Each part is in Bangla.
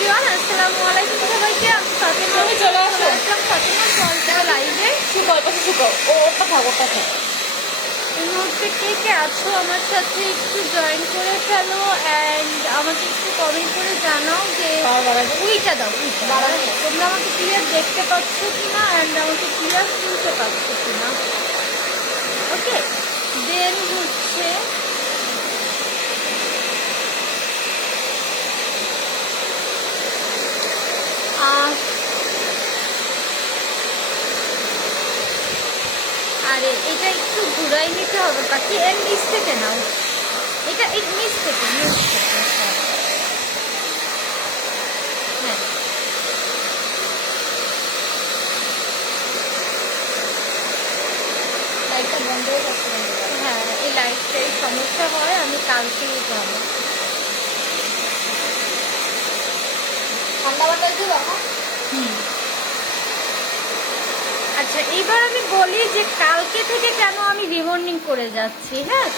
এভরিওয়ান, আসসালামু আলাইকুম সবাইকে। আমি ফাতেমা, তুমি চলে আসো। ফাতেমা চলছে লাইভে। শুকো পাশে শুকো ও ওটা থাক ওটা থাক। এই মুহূর্তে কে কে আছো আমার সাথে একটু জয়েন করে ফেলো অ্যান্ড আমাকে একটু কমেন্ট করে জানাও যে উইটা দাও, তোমরা আমাকে ক্লিয়ার দেখতে পাচ্ছ কিনা অ্যান্ড আমাকে ক্লিয়ার শুনতে পাচ্ছ কিনা। ওকে, দেন হচ্ছে আরে এটা একটু ঘুরাই নিতে হবে পাখি, এর নিচ থেকে নাও, এটা এই নিচ থেকে হ্যাঁ। লাইটটা বন্ধ হয়ে যাচ্ছে। হ্যাঁ, এই লাইটটাই সমস্যা হয়, আমি কালকেই যাবো। ঠান্ডা বাতাস দিবা? আচ্ছা, এবার আমি বলি যে কালকে থেকে কেন আমি রিবন্ডিং করে যাচ্ছি। হ্যাঁ,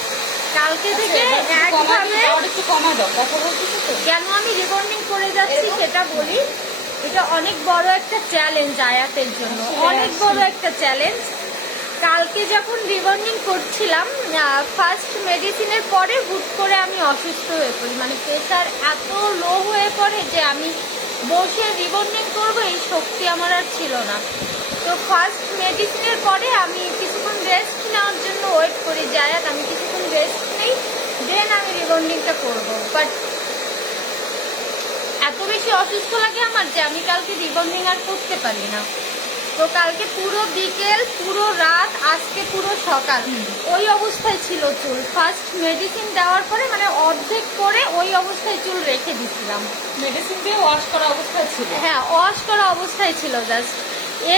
কালকে থেকে একভাবে একটু কমায় দাও, কথা বলতেছি তো। কেন আমি রিবন্ডিং করে যাচ্ছি সেটা বলি। এটা অনেক বড় একটা চ্যালেঞ্জ আয়াতের জন্য, অনেক বড় একটা চ্যালেঞ্জ। কালকে যখন রিবন্ডিং করছিলাম, ফার্স্ট মেডিসিনের পরে হুট করে আমি অসুস্থ হয়ে পড়ি, মানে প্রেশার এত লো হয়ে পড়ে যে আমি বসে রিবন্ডিং করবো এই শক্তি আমার আর ছিল না। তো ফার্স্ট মেডিসিনের পরে আমি কিছুক্ষণ রেস্ট নেওয়ার জন্য ওয়েট করি, যায়াত আমি কিছুক্ষণ রেস্ট নেই, দেন আমি রিবন্ডিংটা করবো। বাট এত বেশি অসুস্থ লাগে আমার যে আমি কালকে রিবন্ডিং আর করতে পারি না। তো কালকে পুরো বিকেল, পুরো রাত, আজকে পুরো সকাল ওই অবস্থায় ছিল চুল। ফার্স্ট মেডিসিন দেওয়ার পরে মানে অর্ধেক করে ওই অবস্থায় চুল রেখে দিছিলাম। মেডিসিন দিয়ে ওয়াশ করা অবস্থায় ছিল। হ্যাঁ, ওয়াশ করা অবস্থায় ছিল জাস্ট।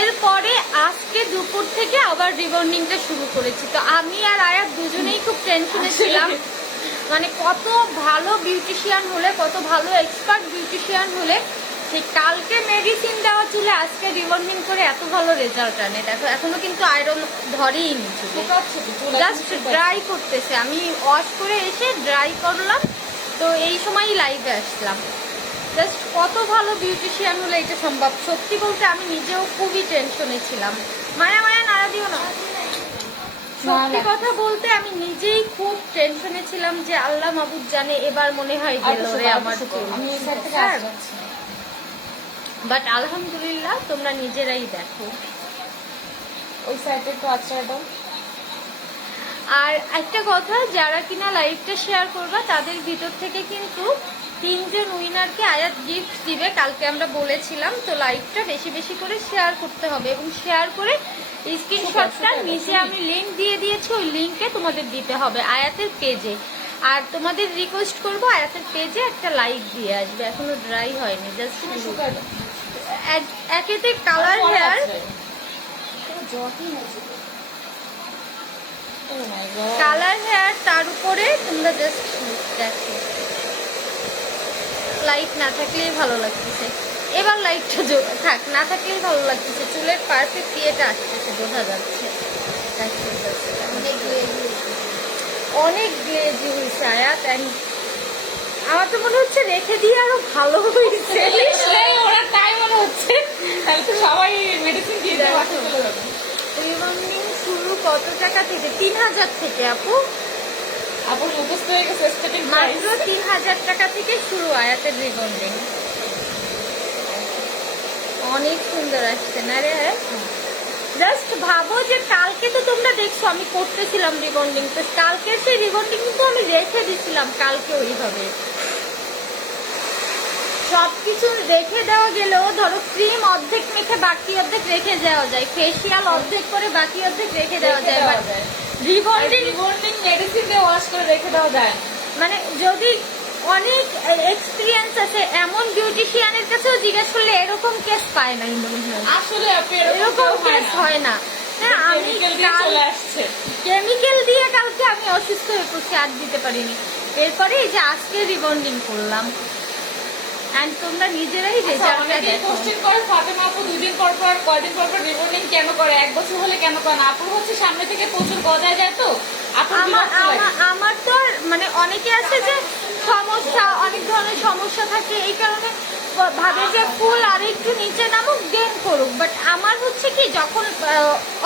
এরপরে আজকে দুপুর থেকে আবার রিবন্ডিংটা শুরু করেছি। তো আমি আর আয়াত দুজনেই খুব টেনশনে ছিলাম, মানে কত ভালো বিউটিশিয়ান হলে, কত ভালো এক্সপার্ট বিউটিশিয়ান হলে ঠিক কালকে মেডিসিন দেওয়া চুলে আজকে রিবন্ডিং করে এত ভালো রেজাল্ট আনে। দেখো এখনো কিন্তু আয়রন ধরেই নি, জাস্ট ড্রাই করতেছে। আমি ওয়াশ করে এসে ড্রাই করলাম, তো এই সময়ই লাইভে আসলাম। জাস্ট কত ভালো বিউটিশিয়ান হলে এটা সম্ভব। সত্যি বলতে আমি নিজেও খুবই টেনশনে ছিলাম। মায়া মায়া নাড়া দিও না। সত্যি কথা বলতে আমি নিজেই খুব টেনশনে ছিলাম যে আল্লাহ মাবুদ জানে এবার মনে হয় গেল রে আমার চুল। আমি এই সাইড থেকে হ্যাঁ, আসছি। বাট আলহামদুলিল্লাহ তোমরা নিজেরাই দেখো। ওই সাইডে একটু আছড়া দাও। আর একটা কথা, যারা কিনা লাইভটা শেয়ার করবা তাদের ভিতর থেকে কিন্তু 3 জন উইনারকে আয়াত গিফট দিবে, কালকে আমরা বলেছিলাম। তো লাইভটা বেশি বেশি করে শেয়ার করতে হবে এবং শেয়ার করে স্ক্রিনশটটা নিচে আমি লিংক দিয়ে দিয়েছি, ওই লিংকে তোমাদের দিতে হবে আয়াতের পেজে। আর তোমাদের রিকোয়েস্ট করবো আয়াতের পেজে একটা লাইক দিয়ে আসবে, এখনো ড্রাই হয়নি, জাস্ট একেতে কালার হেয়ার, কালার হেয়ার, তার উপরে তোমরা জাস্ট দেখো। লাইট না থাকলেই ভালো লাগতেছে, এবার লাইটটা থাক, না থাকলেই ভালো লাগতেছে। চুলের পারফেক্ট ইয়েটা আসতেছে, বোঝা যাচ্ছে। অনেক গ্লেজি হয়েছে আয়াত, আমার তো মনে হচ্ছে রেখে দিয়ে আরো ভালো হয়েছে। ওরা তাই মনে হচ্ছে, তাহলে তো সবাই মেডিসিন দিয়ে দেওয়া চলে যাবে। রিবন্ডিং শুরু কত টাকা থেকে? 3000 থেকে আপু, আপুর মুখস্থ হয়ে গেছে এস্থেটিক প্রাইস। মাত্র 3000 টাকা থেকে শুরু আয়াতের রিবন্ডিং। অনেক সুন্দর আসছে না রে? জাস্ট ভাবো যে কালকে তো তোমরা দেখছো আমি করতেছিলাম রিবন্ডিং, তো কালকের সেই রিবন্ডিং কিন্তু আমি রেখে দিছিলাম কালকে ওইভাবে। সবকিছু রেখে দেওয়া গেলেও ধরো ক্রিম অর্ধেক মেখে বাকি অর্ধেক রেখে দেওয়া যায়, ফেসিয়াল অর্ধেক করে বাকি অর্ধেক রেখে দেওয়া যায়, বাট রিবন্ডিং মেডিসিন দিয়ে ওয়াশ করে রেখে দেওয়া যায়। মানে যদি অনেক এক্সপিরিয়েন্স আছে এমন বিউটিশিয়ানের কাছেও জিজ্ঞেস করলে এরকম কেস পায় নাই মনে হয়। আসলে এরকম কেস হয় না। হ্যাঁ, আমি কেমিক্যাল দিয়ে কালকে আমি অসুস্থ হয়ে পড়ছি, আর দিতে পারিনি। এরপরে এই যে আজকে রিবন্ডিং করলাম, এন্ড তোমরা নিজেরাই রেজাল্টটা দেখো। কোশ্চেন করে ফাতেমা আপু 2 দিন পর পর, কয়দিন পর পর রিবন্ডিং কেন করে, 1 বছর হলে কেন করে না? আপুর হচ্ছে সামনে থেকে প্রচুর গজায় যায়, তো আমার তো মানে অনেকে আছে যে সমস্যা, অনেক ধরনের সমস্যা থাকে, এই কারণে ভাবে যে ফুল আর একটু নিচে নামুক দেন করুক, বাট আমার হচ্ছে কি যখন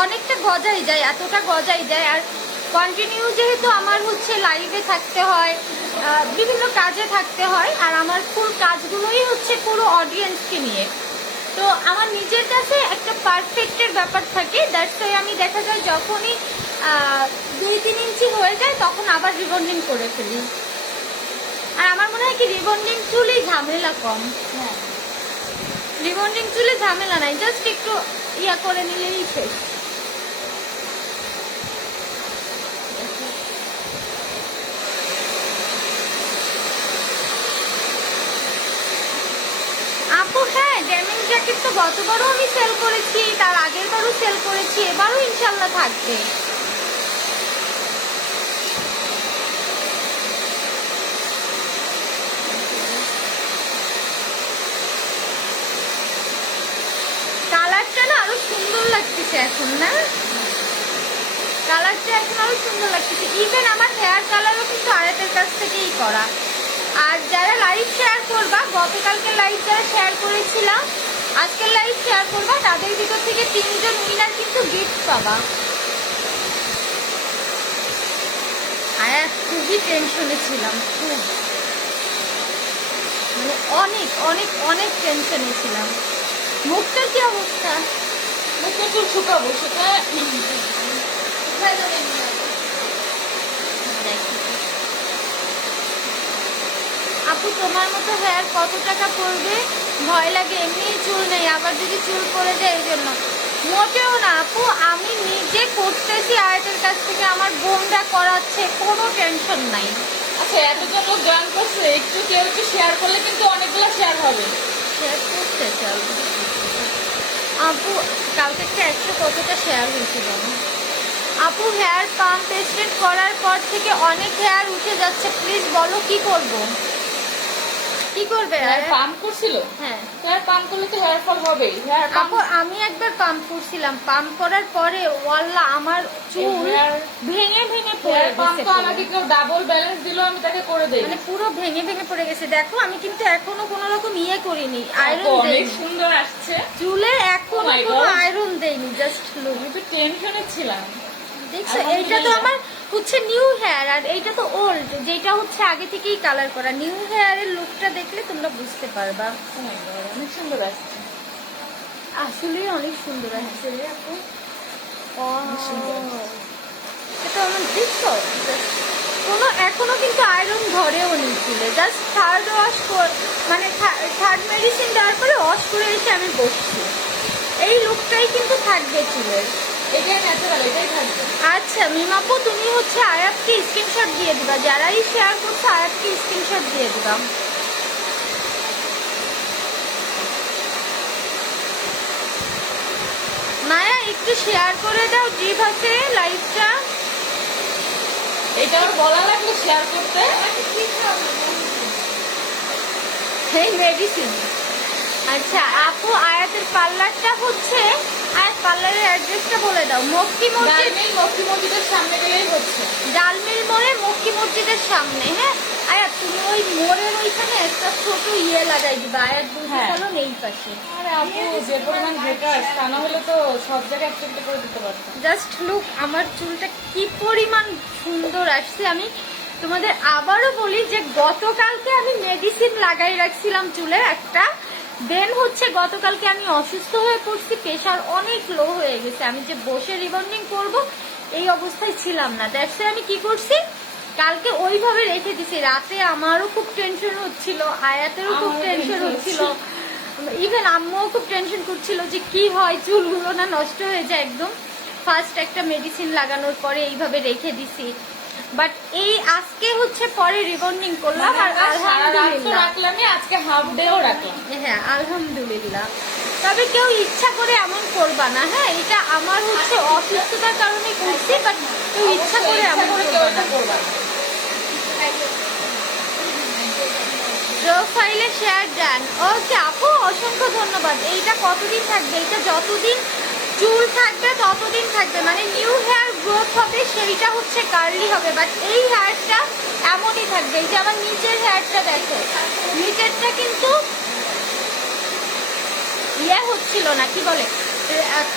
অনেকটা গজাই যায়, এতটা গজাই যায়, আর কন্টিনিউ যেহেতু আমার হচ্ছে লাইভে থাকতে হয়, বিভিন্ন কাজে থাকতে হয়, আর আমার ফুল কাজগুলোই হচ্ছে পুরো অডিয়েন্সকে নিয়ে, তো আমার নিজের কাছে একটা পারফেক্টের ব্যাপার থাকে। দ্যাটস ওয়াই আমি দেখা যায় যখনই 2-3 ইঞ্চি হয়ে যায় তখন আবার রিবন্ডিং করে ফেলি। আর আমার মনে হয় কি রিবন্ডিং চুলে ঝামেলা কম, হ্যাঁ রিবন্ডিং চুলে ঝামেলা নাই, জাস্ট একটু ইয়া করে নিলেই শেষ। আপু হ্যাঁ, ড্যামিং জ্যাকেট তো গতবারও আমি সেল করেছি, তার আগের বারও সেল করেছি, এবারও ইনশাল্লাহ থাকবে। কালারটা না আরো সুন্দর লাগতেছে এখন, না কালারটা এখন আরো সুন্দর লাগতেছে। ইভেন আমার হেয়ার কালারও কিন্তু আয়াতের কাছ থেকেই করা। আর যারা লাইভ শেয়ার করবা, গতকালকে লাইভ যারা শেয়ার করেছিলাম, আজকের লাইভ শেয়ার করবা, তাদের ভিতর থেকে 3 জন উইনার কিন্তু গিফট পাবা। আয়াত খুবই টেনশনে ছিলাম, খুব মানে অনেক অনেক অনেক টেনশনে ছিলাম। মুখটার কি অবস্থা? মুখে চুল শুকাবো, শুকায় আপু তোমার মতো হেয়ার কত টাকা পড়বে? ভয় লাগে, এমনি চুল নেই, আবার যদি চুল পড়ে যায় এই জন্য। মোটেও না আপু, আমি নিজে করতেছি আয়াতের কাছ থেকে, আমার বোনরা করাচ্ছে, কোনো টেনশন নাই। আচ্ছা এতজন লোক জয়েন করছে, একটু কেউ একটু শেয়ার করলে কিন্তু অনেকগুলো শেয়ার হবে। শেয়ার করতে চাও আপু? কালকে একটা 100 কতটা শেয়ার হয়েছিল আপু? হেয়ার পাম্প টেস্টেড করার পর থেকে অনেক হেয়ার উঠে যাচ্ছে, প্লিজ বলো কি করব? কি করবে? হেয়ার পাম্প করছিল? হ্যাঁ, হেয়ার পাম্প করলে তো হেয়ার ফল হবেই। হেয়ার পাম্প আপু আমি একবার পাম্প করছিলাম, পাম্প করার পরে ওয়াল্লাহ আমার চুল ভেঙে ভেঙে পড়ে হেয়ার পাম্প গেছে তো পুরো। আমাকে কেউ ডাবল ব্যালেন্স দিল, আমি তাকে করে দেই। মানে পুরো ভেঙে ভেঙে পড়ে গেছে। দেখো আমি কিন্তু এখনো কোনো রকম ইয়ে করিনি, আপু, আয়রন অনেক দেইনি সুন্দর আসছে। চুলে, এখনো Oh my কোনো God. আয়রন দেইনি, জাস্ট লুক। আমি তো টেনশনে ছিলাম। দেখছো, এইটা তো আমার হচ্ছে নিউ হেয়ার, আর এইটা তো ওল্ড, যেটা হচ্ছে আগে থেকেই কালার করা। নিউ হেয়ারের লুকটা দেখলে তোমরা বুঝতে পারবা। Oh my God, অনেক সুন্দর আসছে। আসলে অনেক সুন্দর আসছে রে আপু। অনেক সুন্দর। এটা আমার দেখছো, কোনো এখনো কিন্তু আয়রন ধরেও নেই চুলে। জাস্ট থার্ড ওয়াশ মানে থার্ড মেডিসিন দেওয়ার পরে ওয়াশ করে এসে আমি বসছি। এই লুকটাই কিন্তু থাকবে চুলের। এটাই ন্যাচারাল, এটাই থাকবে। আচ্ছা মিমাপু, তুমি হচ্ছে আয়াতকে স্ক্রিনশট দিয়ে দিবা, যারাই শেয়ার করছো আয়াতকে স্ক্রিনশট দিয়ে দিবা। মায়া একটু শেয়ার করে দাও জিভাতে লাইভটা। এটা আর বলা লাগলো শেয়ার করতে। এই মেডিসিন। আচ্ছা আপু, আয়াতের পার্লারটা হচ্ছে, আয়াত পার্লারের অ্যাড্রেসটা বলে দাও। মক্কি মসজিদ, ডালমিল মক্কি মসজিদের সামনে গেলেই হচ্ছে। ডালমিল মোড়ে মক্কি মসজিদের সামনে। হ্যাঁ আয়াত, তুমি ওই মোড়ের ওইখানে একটা ছোট ইয়ে লাগাই দিবা, আয়াত বলতে হ্যাঁ। চলো নেই পাশে। আরে আপু, যে পরিমাণ বেকার, তা না হলে তো সব জায়গায় একটা একটা করে দিতে পারতাম। জাস্ট লুক, আমার চুলটা কি পরিমাণ সুন্দর আসছে। আমি তোমাদের আবারও বলি যে গতকালকে আমি মেডিসিন লাগাই রাখছিলাম চুলে একটা, দেন হচ্ছে গতকালকে আমি অসুস্থ হয়ে পড়ছি, প্রেশার অনেক লো হয়ে গেছে, আমি যে বসে রিবন্ডিং করব এই অবস্থায় ছিলাম না। দ্যাটস আমি কি করছি, কালকে ওইভাবে রেখে দিছি। রাতে আমারও খুব টেনশন হচ্ছিল, আয়াতেরও খুব আমারও টেনশন tension হচ্ছিল, ইভেন আম্মুও খুব টেনশন করছিল যে কি হয়, চুলগুলো না নষ্ট হয়ে যায় একদম। ফার্স্ট একটা মেডিসিন লাগানোর পরে এইভাবে রেখে দিছি, বাট এই আজকে হচ্ছে পরে রিবন্ডিং করলাম। আর আলহামদুলিল্লাহ রাখলামই, আজকে হাফ ডেও রাখলাম। হ্যাঁ আলহামদুলিল্লাহ। তবে কেউ ইচ্ছা করে এমন করবা না, হ্যাঁ এটা আমার হচ্ছে অসুস্থতার কারণে করছি, বাট কেউ ইচ্ছা করে এমন করবা না। প্রোফাইলে শেয়ার দেন। ওকে আপু, অসংখ্য ধন্যবাদ। এইটা কতদিন থাকবে? এটা যতদিন চুল থাকবে ততদিন থাকবে, মানে নিউ হেয়ার গ্রোথ হবে সেইটা হচ্ছে কার্লি হবে, বাট এই হেয়ারটা এমনই থাকবে। এই যে আমার নিচের হেয়ারটা দেখো, নিচেরটা কিন্তু ইয়ে হচ্ছিল না, কি বলে,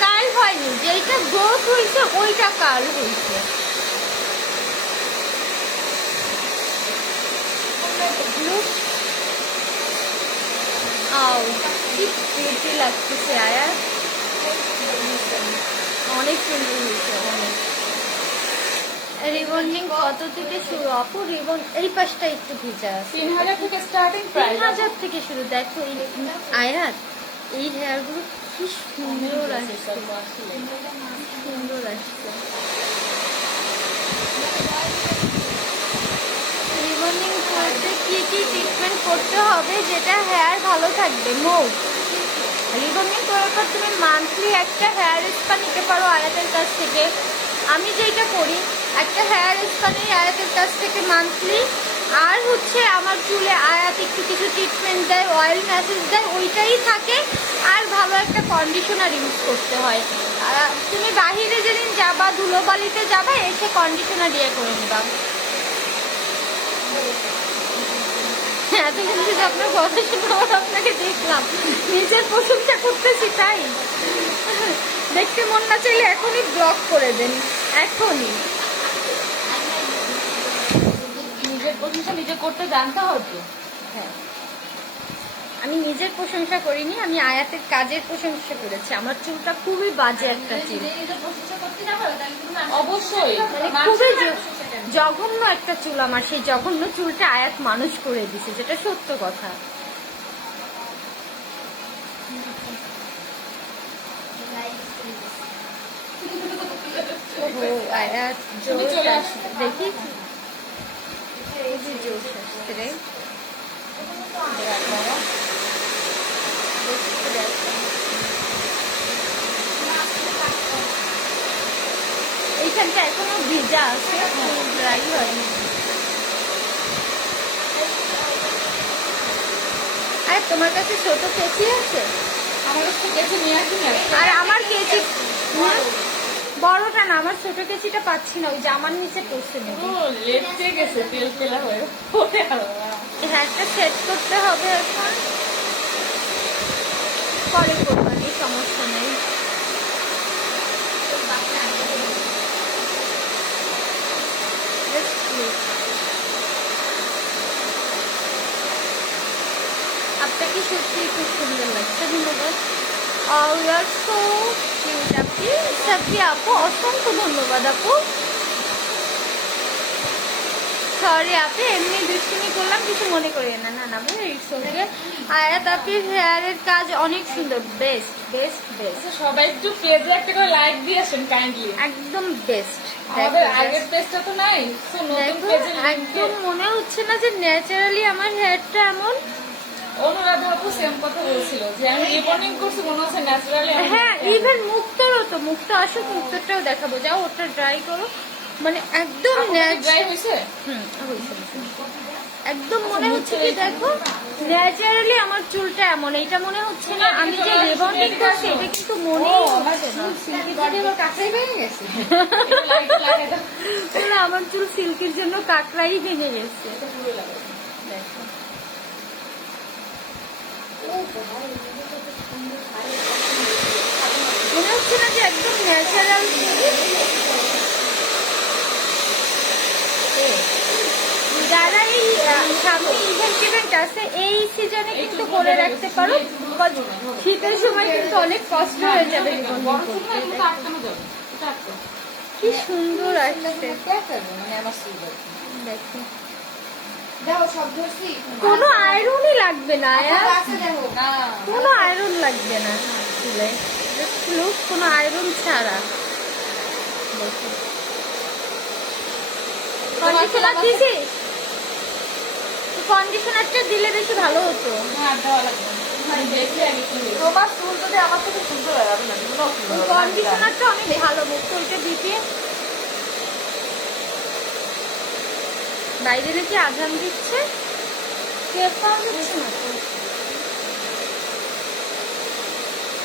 কার্ল হয়নি, যেইটা গ্রোথ হয়েছে ওইটা কার্ল হয়েছে। কি প্রিটি লাগতেছে আয়া, অনেক সুন্দর হয়েছে অনেক। রিবন্ডিং কত থেকে শুরু আপু? রিবন এই পাশটা একটু ভিজা আছে। 3000 থেকে স্টার্টিং প্রাইস। 3000 থেকে শুরু। দেখো এই আয়াত, এই হেয়ারগুলো কি সুন্দর আসছে, সুন্দর আসছে। রিবন্ডিং করতে কি কি ট্রিটমেন্ট করতে হবে যেটা হেয়ার ভালো থাকবে? মৌ, রিবন্ডিং করার পর তুমি মান্থলি একটা হেয়ার স্পা নিতে পারো আয়াতের কাছ থেকে। আমি যেটা করি, একটা হেয়ার স্পা নিই আয়াতের কাছ থেকে মান্থলি। আর হচ্ছে আমার চুলে আয়াত একটু কিছু ট্রিটমেন্ট দেয়, অয়েল ম্যাসেজ দেয়, ওইটাই থাকে। আর ভালো একটা কন্ডিশনার ইউজ করতে হয়। তুমি বাহিরে যেদিন যাবা, ধুলোবালিতে যাবা, এসে কন্ডিশনার ইয়ে করে নিবা। এতক্ষণ যদি আপনার কথা শুনে আপনাকে দেখলাম, নিজের প্রশংসা করতেছি তাই। দেখতে মন না চাইলে এখনই ব্লক করে দেন, এখনই। নিজের প্রশংসা নিজে করতে জানতে হবে। হ্যাঁ, আমি নিজের প্রশংসা করিনি, আমি আয়াতের কাজের প্রশংসা করেছি। আমার চুলটা খুবই বাজে একটা চুল, অবশ্যই মানে খুবই জঘন্য একটা চুল আমার। সেই জঘন্য চুলটা আয়াত মানুষ করে দিছে, যেটা সত্য কথা। আয়াত তুমি চলে আসো। দেখি, এই যে জোশ আসছে রে। এইখানটা এখনো ভিজা আছে, ড্রাই হয়নি। আর তোমার কাছে ছোট কেচি আছে? আমার কাছে কেচি নিয়ে আসি না। আর আমার কেচি বড়টা না, আমার ছোট কেচিটা পাচ্ছি না, ওই জামার নিচে পড়ছে না। ও লেপটে গেছে, তেল তেলা হয়ে। হেয়ারটা সেট করতে হবে এখন, পরে করবানি, সমস্যা নেই। আপনাকে সত্যি খুব সুন্দর লাগছে, ধন্যবাদ। সাফি আপু, অসংখ্য ধন্যবাদ আপু। সরি আপু, এমনি দুষ্টুমি করলাম, কিছু মনে করি না। না না ভাই, ইটস ওকে। আয়াত আপির হেয়ারের কাজ অনেক সুন্দর, বেস্ট বেস্ট বেস্ট। সবাই একটু পেজে একটা করে লাইক দিয়ে আসেন কাইন্ডলি। একদম বেস্ট। আমাদের আগের পেজটা তো নাই, তো নতুন পেজে একদম মনে হচ্ছে না যে ন্যাচারালি আমার হেয়ারটা এমন। অনুরাধা আপু সেম কথা বলছিল যে আমি রিবন্ডিং করছি, মনে হচ্ছে ন্যাচারালি। হ্যাঁ, ইভেন মুক্তরও তো, মুক্ত আসুক, মুক্তটাও দেখাবো। যাও ওটা ড্রাই করো, মানে একদম ড্রাই হয়েছে। একদম মনে হচ্ছে কি, দেখো ন্যাচারালি আমার চুলটা এমন। এইটা মনে হচ্ছে না আমি যে রিবন্ডিং করছি, এটা কিন্তু মনেই হচ্ছে না। আমার চুল সিল্কির জন্য কাকড়াই ভেঙে গেছে। দেখো মনে হচ্ছে না যে একদম ন্যাচারাল। যারা এই সামনে ইভেন্ট আছে, এই সিজনে কিন্তু করে রাখতে পারো। শীতের সময় কিন্তু অনেক কষ্ট হয়ে যাবে। কি সুন্দর আসছে, দেখো কোনো আয়রনই লাগবে না, কোনো আয়রন লাগবে না চুলে, কোনো আয়রন ছাড়া। কন্ডিশনার দিছি, কন্ডিশনারটা দিলে বেশি ভালো হতো। কন্ডিশনারটা অনেক ভালো, মুখ ওইটা দিতে। বাইরে নাকি আজান দিচ্ছে,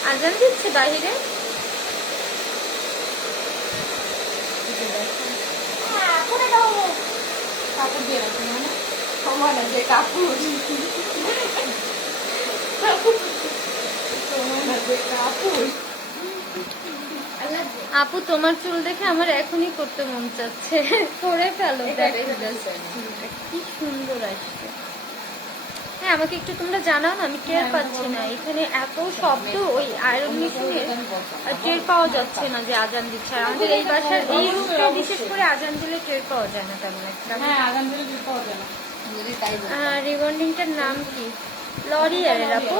আজান দিচ্ছে বাইরে। কাপড় দিয়ে রাখি মানে আমার যে কাপড় আপু তোমার চুল দেখে আমার এখনই করতে মন চাচ্ছে। করে ফেলো, দেখো কি সুন্দর আসছে। হ্যাঁ, আমাকে একটু তোমরা জানাও না, আমি টের পাচ্ছি না। এখানে এত শব্দ ওই আয়রন মেশিনে, টের পাওয়া যাচ্ছে না যে আজান দিচ্ছে। আর আমাদের এই বাসার এই রুমটা বিশেষ করে আজান দিলে টের পাওয়া যায় না তেমন একটা। হ্যাঁ, আগাম দিলে টের পাওয়া যায় না। রিবন্ডিংটার নাম কি? লরিয়ালের আপু।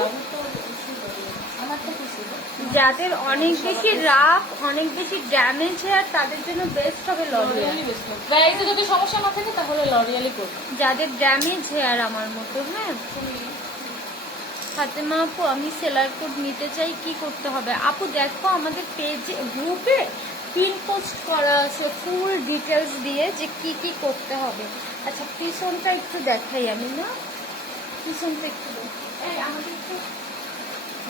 আমার তো খুশি। যাদের অনেক বেশি রাফ, অনেক বেশি ড্যামেজ হেয়ার, তাদের জন্য বেস্ট হবে লরিয়াল। প্রাইসে যদি সমস্যা না থাকে তাহলে লরিয়ালই করবে। যাদের ড্যামেজ হেয়ার আমার মতো। হ্যাঁ ফাতেমা আপু, আমি সেলার কোড নিতে চাই, কি করতে হবে? আপু দেখো আমাদের পেজে, গ্রুপে পিন পোস্ট করা আছে ফুল ডিটেলস দিয়ে যে কি কি করতে হবে। আচ্ছা পিছনটা একটু দেখাই আমি, না পিছনটা একটু এই আমাদের একটু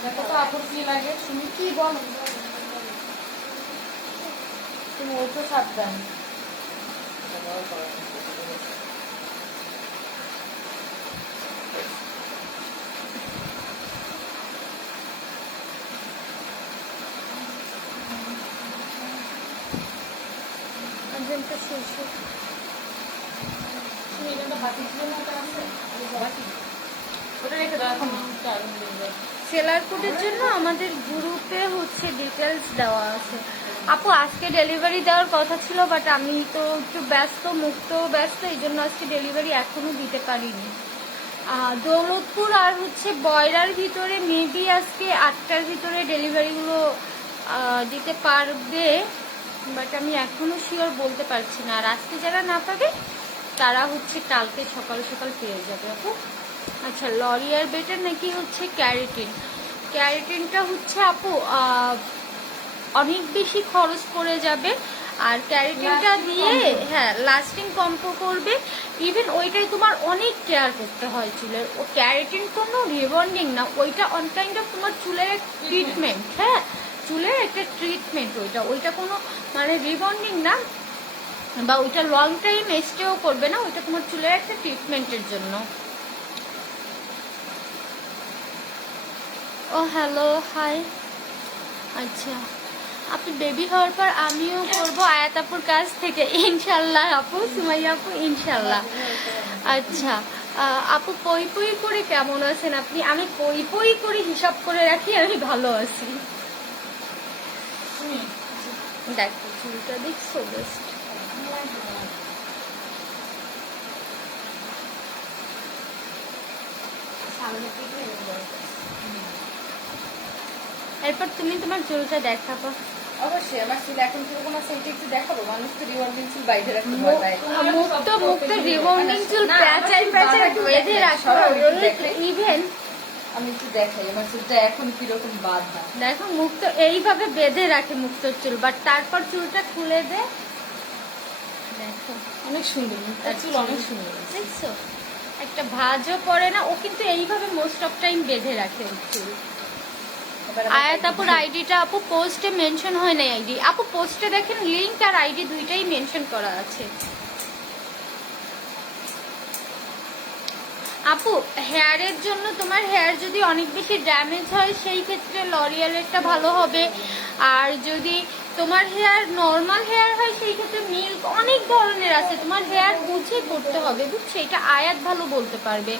দেখো তো আপুর কি লাগে শুনি। কি বল, তুমি ওঠো সাবধান। আজনটা শেষ। তুমি এটা বাকি ছিল না, ওটা আছে ওটা রেখে দাও এখন। সেলার কোডের জন্য আমাদের গ্রুপে হচ্ছে ডিটেলস দেওয়া আছে। আপু আজকে ডেলিভারি দেওয়ার কথা ছিল, বাট আমি তো একটু ব্যস্ত, মুক্ত ব্যস্ত, এই জন্য আজকে ডেলিভারি এখনো দিতে পারিনি। দৌলতপুর আর হচ্ছে বয়রার ভিতরে মেবি আজকে 8টার ভিতরে ডেলিভারিগুলো দিতে পারবে, বাট আমি এখনো শিওর বলতে পারছি না। আর আজকে যারা না পাবে তারা হচ্ছে কালকে সকাল সকাল পেয়ে যাবে আপু। আচ্ছা লরিয়ার বেটার নাকি হচ্ছে ক্যারাটিন? ক্যারাটিনটা হচ্ছে আপু অনেক বেশি খরচ পড়ে যাবে, আর ক্যারাটিনটা দিয়ে হ্যাঁ লাস্টিং কম করবে। ইভেন ওইটাই তোমার অনেক কেয়ার করতে হয় চুলের। ও ক্যারাটিন কোনো রিবন্ডিং না, ওইটা অন কাইন্ড অফ তোমার চুলের এক ট্রিটমেন্ট। হ্যাঁ চুলের একটা ট্রিটমেন্ট ওইটা কোনো মানে রিবন্ডিং না, বা ওইটা লং টাইম স্টেও করবে না, ওইটা তোমার চুলের একটা ট্রিটমেন্টের জন্য। ও হ্যালো হাই। আচ্ছা আপনি বেবি হওয়ার পর আমিও করবো আয়াত আপুর কাছ থেকে ইনশাল্লাহ আপু, সুমাইয়া আপু ইনশাল্লাহ। আচ্ছা আপু পই পই করে কেমন আছেন আপনি? আমি পই পই করে হিসাব করে রাখি আমি ভালো আছি। দেখো চুলটা দেখছো বেস্ট। এরপর তুমি তোমার চুলটা দেখাবো। অবশ্যই আমার চুল এখন কিরকম আছে এটা একটু দেখাবো। মানুষ তো রিবন্ডিং চুল বাইরে রাখতে ভয় পায়। মুক্ত রিবন্ডিং চুল প্যাচাই প্যাচাই বেঁধে রাখো। ইভেন আমি একটু দেখাই আমার চুলটা এখন কিরকম বাঁধা। দেখো মুক্ত এইভাবে বেঁধে রাখে মুক্তর চুল, বাট তারপর চুলটা খুলে দে। দেখো অনেক সুন্দর চুল, অনেক সুন্দর দেখছো, একটা ভাঁজও পড়ে না। ও কিন্তু এইভাবে মোস্ট অফ টাইম বেঁধে রাখে ওর চুল। আয়াত আপুর আইডিটা আপু পোস্টে মেনশন হয় নাই। আইডি আপু পোস্টে দেখেন লিংক আর আইডি দুইটাই মেনশন করা আছে। আপু হেয়ারের জন্য তোমার হেয়ার যদি অনেক বেশি ড্যামেজ হয় সেই ক্ষেত্রে লরিয়ালেরটা ভালো হবে। আর যদি তোমার হেয়ার নর্মাল হেয়ার হয় সেই ক্ষেত্রে মিল্ক, অনেক ধরনের আছে, তোমার হেয়ার বুঝে করতে হবে বুঝছো। এটা আয়াত ভালো বলতে পারবে।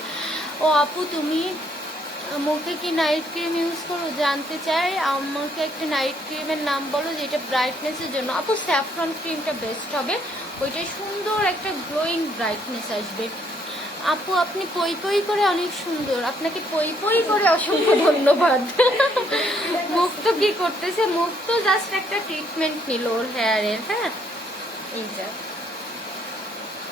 ও আপু তুমি মুখে কি নাইট ক্রিম ইউজ করো জানতে চাই, আমাকে একটা নাইট ক্রিমের নাম বলো যেটা ব্রাইটনেসের জন্য। আপু স্যাফরন ক্রিমটা বেস্ট হবে, ওইটাই সুন্দর একটা গ্লোয়িং ব্রাইটনেস আসবে। আপু আপনি পই পই করে অনেক সুন্দর, আপনাকে পই পই করে অসংখ্য ধন্যবাদ। মুক্ত কি করতেছে? মুক্ত জাস্ট একটা ট্রিটমেন্ট নিল ওর হেয়ারের। হ্যাঁ এই যা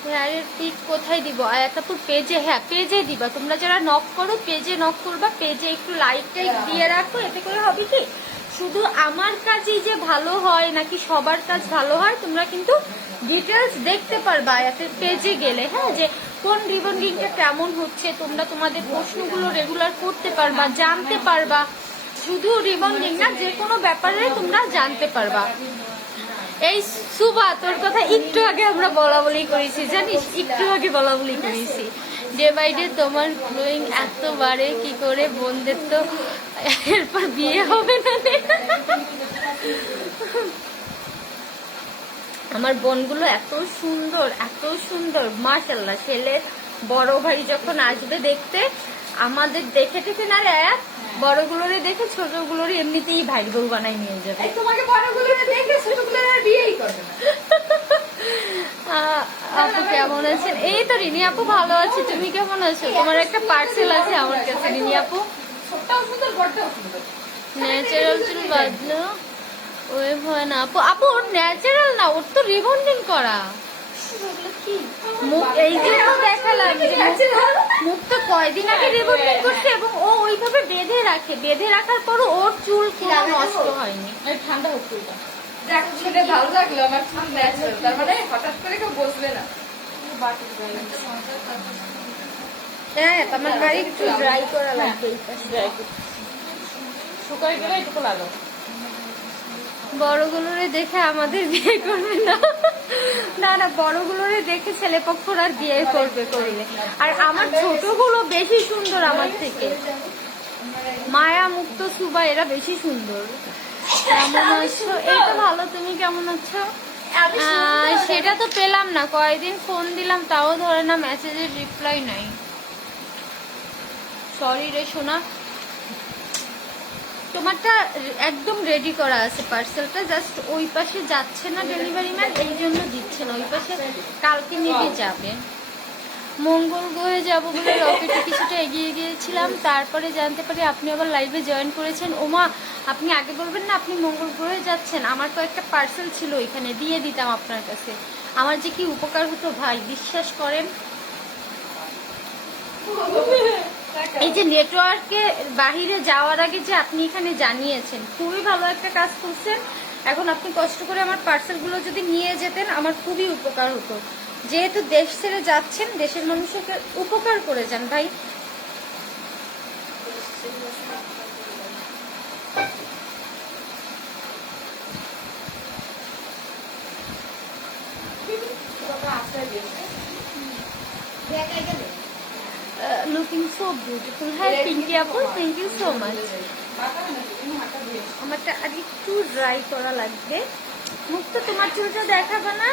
হেয়ারের পিক কোথায় দিব? আয়াতাপুর পেজে। হ্যাঁ পেজে দিবা, তোমরা যারা নক করো পেজে নক করবা, পেজে একটু লাইক টাইক দিয়ে রাখো। এতে করে হবে কি শুধু আমার কাজই যে ভালো হয় নাকি সবার কাজ ভালো হয়, তোমরা কিন্তু ডিটেলস দেখতে পারবা আয়াতের পেজে গেলে। হ্যাঁ যে কোন রিবন্ডিংটা কেমন হচ্ছে, তোমরা তোমাদের প্রশ্নগুলো রেগুলার করতে পারবা, জানতে পারবা। শুধু রিবন্ডিং না, যে কোনো ব্যাপারে তোমরা জানতে পারবা। এই সুবা তোর কথা একটু আগে আমরা বলা বলি করেছি জানিস, একটু আগে বলা বলি করেছি ডে বাই ডে তোমার গ্লোয়িং এত বাড়ে কি করে, বোনদের তো এরপর বিয়ে হবে না রে। আমার বোনগুলো এত সুন্দর মাশাআল্লাহ। ছেলের বড় ভাই যখন আসবে দেখতে, আমাদের দেখে টেকে না রে, বড়গুলোরে দেখে ছোটগুলোরে এমনিতেই ভাই বউ বানাই নিয়ে যাবে। তোমাকে বড়গুলোরে দেখে ছোটগুলোরে আর বিয়েই করবে না। আপু কেমন আছেন? এই তো রিনি আপু ভালো আছে, তুমি কেমন আছো? তোমার একটা পার্সেল আছে আমার কাছে রিনি আপু। ছোটটাও সুন্দর, বড়টাও সুন্দর। ন্যাচারাল চুল বাঁধলো ওই ভয় না আপু। আপু ওর ন্যাচারাল না, ওর তো রিবন্ডিং করা। মুখ এই জন্য দেখালাম যে মুখটা কয়দিন আগে রিবন্ডিং করছে এবং ও ওইভাবে বেঁধে রাখে। বেঁধে রাখার পরও ওর চুল কোনো নষ্ট হয়নি। ঠান্ডা হোক চুলটা। যাক, শুনে ভালো লাগলো। আমার চুল ন্যাচারাল, তার মানে হঠাৎ করে কেউ বসবে না। হ্যাঁ, আমার বাড়ি একটু ড্রাই করা লাগবে। শুকায় গেলে একটু লাগো। বড়গুলোরে দেখে আমাদের বিয়ে করবে না। না না, বড়গুলোরে দেখে ছেলেপক্ষরা বিয়ে করবে। আর আমার ছোটগুলো বেশি সুন্দর আমার থেকে। মায়া, মুক্ত, সুবা এরা বেশি সুন্দর। কেমন আছো? এই তো ভালো, তুমি কেমন আছো? সেটা তো পেলাম না, কয়েকদিন ফোন দিলাম তাও ধরে না, মেসেজের রিপ্লাই নাই। সরি রে সোনা। তোমারটা একদম রেডি করা আছে পার্সেলটা, জাস্ট ওই পাশে যাচ্ছে না ডেলিভারি ম্যান, এই জন্য দিচ্ছে না। ওই পাশে কালকে মেবি যাবে। মঙ্গল গ্রহে যাবো বলে রকেটে কিছুটা এগিয়ে গিয়েছিলাম, তারপরে জানতে পারি আপনি আবার লাইভে জয়েন করেছেন। ওমা, আপনি আগে বলবেন না আপনি মঙ্গল গ্রহে যাচ্ছেন? আমার কয়েকটা পার্সেল ছিল এখানে, দিয়ে দিতাম আপনার কাছে। আমার যে কি উপকার হতো ভাই, বিশ্বাস করেন। এই যে নেটওয়ার্কে বাহিরে যাওয়ার আগে যে আপনি এখানে জানিয়েছেন, খুবই ভালো একটা কাজ করছেন। এখন আপনি কষ্ট করে আমার পার্সেলগুলো যদি নিয়ে যেতেন, আমার খুবই উপকার হতো। যেহেতু দেশ ছেড়ে যাচ্ছেন, দেশের মানুষকে উপকার করে যান ভাই। Looking so beautiful. হ্যাঁ পিঙ্কি আপু, থ্যাংক ইউ সো মাচ। আমারটা আর একটু ড্রাই করা লাগবে। মুখ তো তোমার চুলটা দেখাবে না,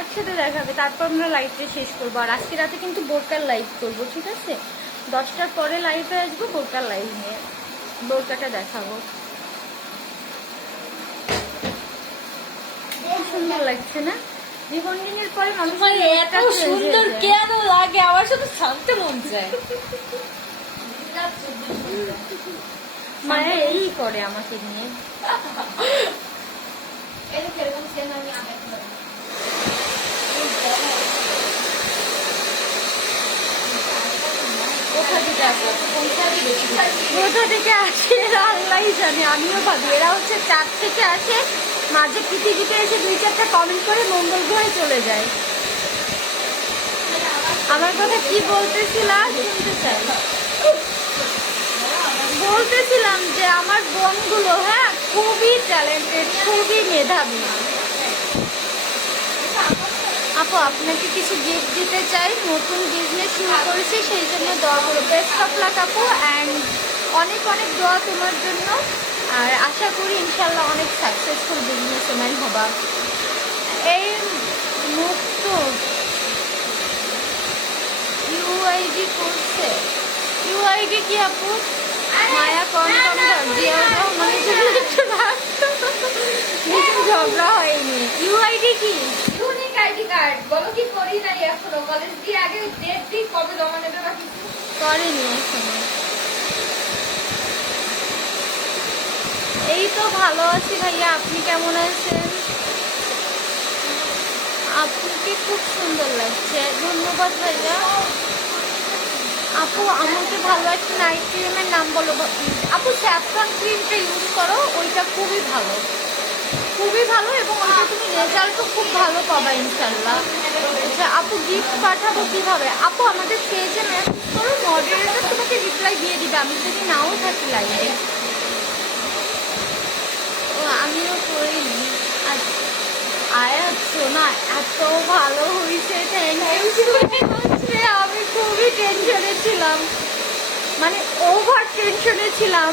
একসাথে দেখাবে, তারপর আমরা লাইভটা শেষ করবো। আর আজকে রাতে কিন্তু বোরকার লাইভ করবো, ঠিক আছে? 10টার পরে লাইভে আসবো, বোরকার লাইভ নিয়ে বোরকাটা দেখাবো। সুন্দর লাগছে না? রিবন্ডিং এর পরে মানুষ এত সুন্দর কেন লাগে? আমার সাথে শান্তি মন চায়। মায়া এই করে আমাকে নিয়ে। কোথা থেকে আসে এরা আল্লাহ জানে, আমিও ভাবি। এরা হচ্ছে চাঁদ থেকে আসে, মাঝে পৃথিবীতে এসে 2-4টা কমেন্ট করে মঙ্গল গ্রহে চলে যায়। আমার কথা কি বলতেছিলাম শুনতে চাই? বলতেছিলাম যে আমার বোনগুলো, হ্যাঁ, খুবই ট্যালেন্টেড, খুবই মেধাবী। আপু আপনাকে কিছু গিফট দিতে চাই, নতুন বিজনেস শুরু করেছি, সেই জন্য দোয়া করো। বেস্ট অফ লাক আপু, অ্যান্ড অনেক অনেক দোয়া তোমার জন্য। আর আশা করি ইনশাল্লাহ অনেক সাকসেসফুল বিজনেসম্যান হবা। এই মুক্ত ইউআইডি করছে। ইউআইডি কি আপু? মায়া কম মানে ঝগড়া হয়নি। ইউআইডি কি? Unique ID card. বলো কি করি নাই এখনো? কলেজ দিয়ে আগে ডেট দিই, কবে জমা নেবে বা কিছু করেনি এখনো। এই তো ভালো আছি ভাইয়া, আপনি কেমন আছেন? আপুকে খুব সুন্দর লাগছে, ধন্যবাদ ভাইয়া। আপু আমাকে ভালো একটা নাইট ক্রিমের নাম বলো আপু। স্যাফরন ক্রিমটা ইউজ করো, ওইটা খুবই ভালো, খুবই ভালো, এবং ওইটা তুমি রেজাল্টও খুব ভালো পাবা ইনশাল্লাহ। আচ্ছা আপু, গিফট পাঠাবো কিভাবে? আপু আমাদের পেজে মেসেজ করো, মডারেটর তোমাকে রিপ্লাই দিয়ে দিবে, আমি যদি নাও থাকি লাইভে। ও আমিও করিনি। আয়াত সোনা এত ভালো হয়েছে, থ্যাংক ইউ। আমি ছিলাম, মানে ওভার টেনশনে ছিলাম।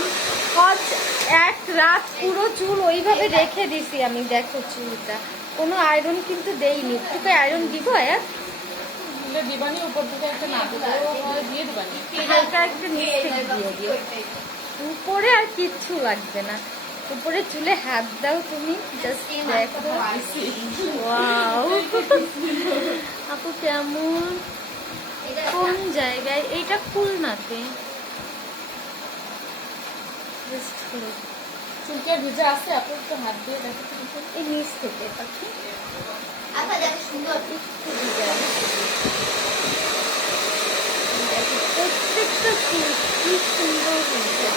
আজ এক রাত পুরো চুল ওইভাবে রেখে দিছি আমি। দেখো চুলটা কোনো আয়রন কিন্তু দেইনি। তোকে আয়রন দিব আয়া? দিবানি উপর থেকে একটা না দিয়ে দিবানি। হালকা একটা নিচ থেকে দিয়ে দিও। উপরে আর কিচ্ছু লাগবে না। উপরে চুলে হাত দাও তুমি, জাস্ট দেখো। ওয়াও আপু কেমন, কোন জায়গায়? এইটা খুলনাতে। Just look। চুলকে ভিজে আছে, আপনি একটু হাত দিয়ে দেখো। এই নিচ থেকে পাখি একটু ভিজে আছে। দেখো, প্রত্যেকটা চুল কি সুন্দর হয়েছে।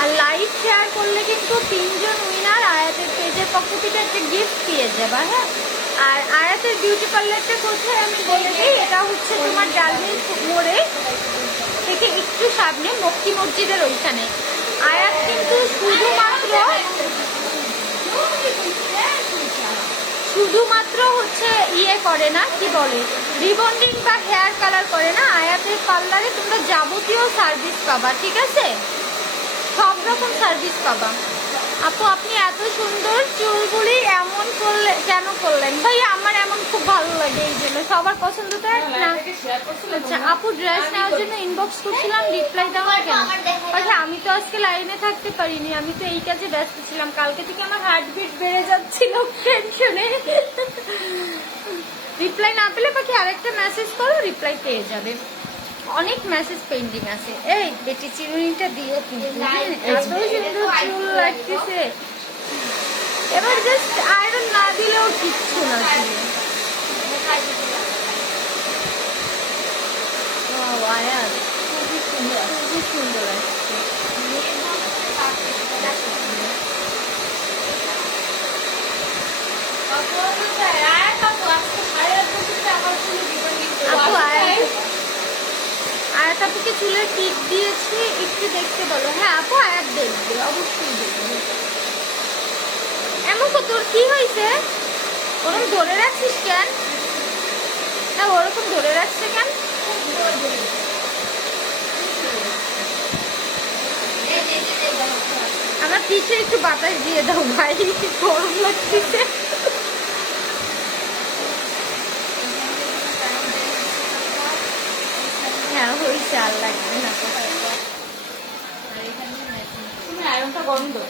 আর লাইভ শেয়ার করলে কিন্তু 3 জন উইনার আয়াতের পেজের পক্ষ থেকে একটা গিফট পেয়ে যাবা। হ্যাঁ, আর আয়াতের বিউটি পার্লারটা কোথায় আমি বলে দিই, এটা হচ্ছে তোমার ডালমিল মোড়ে থেকে একটু সামনে মক্কি মসজিদের ওইখানে। আয়াত কিন্তু শুধুমাত্র হচ্ছে ইয়ে করে না, কি বলে, রিবন্ডিং বা হেয়ার কালার করে না। আয়াতের পার্লারে তোমরা যাবতীয় সার্ভিস পাবা, ঠিক আছে? সব রকম সার্ভিস পাবা। আপু আপনি এত সুন্দর চুলগুলি এমন করলে কেন করলেন? ভাই আমার এমন খুব ভালো লাগে, এই জন্য সবার পছন্দ তো এক না। আচ্ছা আপু ড্রেস নেওয়ার জন্য ইনবক্স করছিলাম, রিপ্লাই দেওয়া কেন? আচ্ছা আমি তো আজকে লাইনে থাকতে পারিনি, আমি তো এই কাজে ব্যস্ত ছিলাম। কালকে থেকে আমার হার্টবিট বেড়ে যাচ্ছিল টেনশনে। রিপ্লাই না পেলে পাখি আরেকটা মেসেজ করো, রিপ্লাই পেয়ে যাবে। অনেক মেসেজ পেন্ডিং আছে। এই বেটি চিরুনিটা দিও কিন্তু, এত সুন্দর চুল লাগতেছে। এবার জাস্ট আয়রন না দিলেও কিচ্ছু না। আয়াত খুবই সুন্দর, খুবই সুন্দর আসছে। আয়াত আপুকে চুলের টিপ দিয়েছি, একটু দেখতে বলো। হ্যাঁ আপু আয়াত দেখবে, অবশ্যই দেখবে। এমন তো তোর কি হয়েছে? ওরকম ধরে রাখছিস কেন? হ্যাঁ ওরকম ধরে রাখছে কেন? আমার পিঠে একটু বাতাস দিয়ে দাও ভাই, গরম লাগতেছে। হ্যাঁ হয়েছে, আর লাগবে না। তুমি আয়রনটা গরম দাও।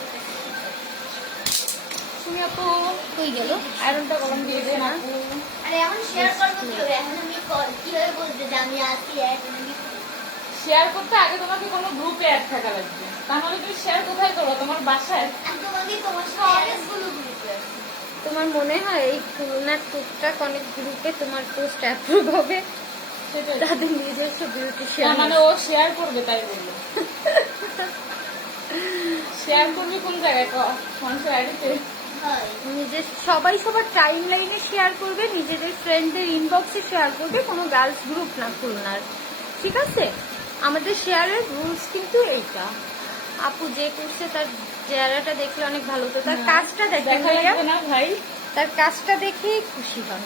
তুমি আপু হয়ে গেল, আয়রনটা গরম দিয়ে দেন আপু। শেয়ার করতে আগে তোমাকে কোনো গ্রুপে অ্যাড থাকা লাগবে, তাহলে তুমি শেয়ার কোথায় করো? তোমার বাসায়? তোমার মনে হয় এই খুলনার টুকটাক অনেক গ্রুপে তোমার পোস্ট অ্যাপ্রুভ হবে? সেটাই। তাদের নিজস্ব বিউটিশিয়ান মানে ও শেয়ার করবে তাই বললো। শেয়ার করবে কোন জায়গায়? মানুষের আইডিতে নিজের সবাই সবার টাইম লাইনে শেয়ার করবে, নিজেদের ফ্রেন্ডদের ইনবক্সে শেয়ার করবে, কোনো গার্লস গ্রুপ না খুলনার, ঠিক আছে? আমাদের শেয়ারের রুলস কিন্তু এইটা। আপু যে করছে তার চেহারাটা দেখলে অনেক ভালো, তো তার কাজটা দেখেন দেখা লাগবে না ভাই, তার কাজটা দেখেই খুশি হন।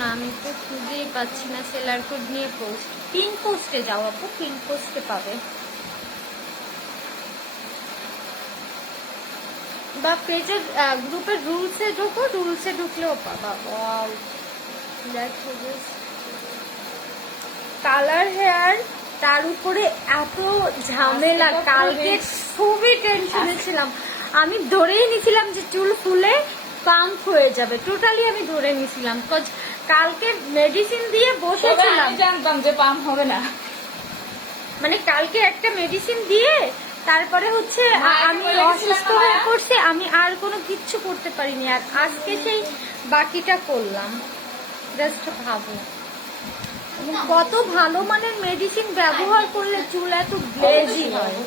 না আমি তো খুঁজেই পাচ্ছি না সেলার কোড নিয়ে পোস্ট। পিন পোস্টে যাও আপু, পিন পোস্টে পাবে, বা পেজের গ্রুপের রুলসে ঢোকো, রুলসে ঢুকলেও পাবা। ওয়াও দেখো কালার হেয়ার, তার উপরে এত ঝামেলা। কালকে খুবই টেনশনে ছিলাম, আমি ধরেই নিছিলাম যে চুল ফুলে পাম্প হয়ে যাবে, টোটালি আমি ধরে নিছিলাম। কালকে মেডিসিন দিয়ে বসেছিলাম, আমি জানতাম যে পাম্প হবে না। মানে কালকে একটা মেডিসিন দিয়ে তারপরে হচ্ছে আমি অসুস্থ হয়ে পড়ছি, আমি আর কোনো কিচ্ছু করতে পারিনি। আর আজকে সেই বাকিটা করলাম। জাস্ট ভাবো কত ভালো মানের মেডিসিন ব্যবহার করলে চুল এত গ্লেজি হয়।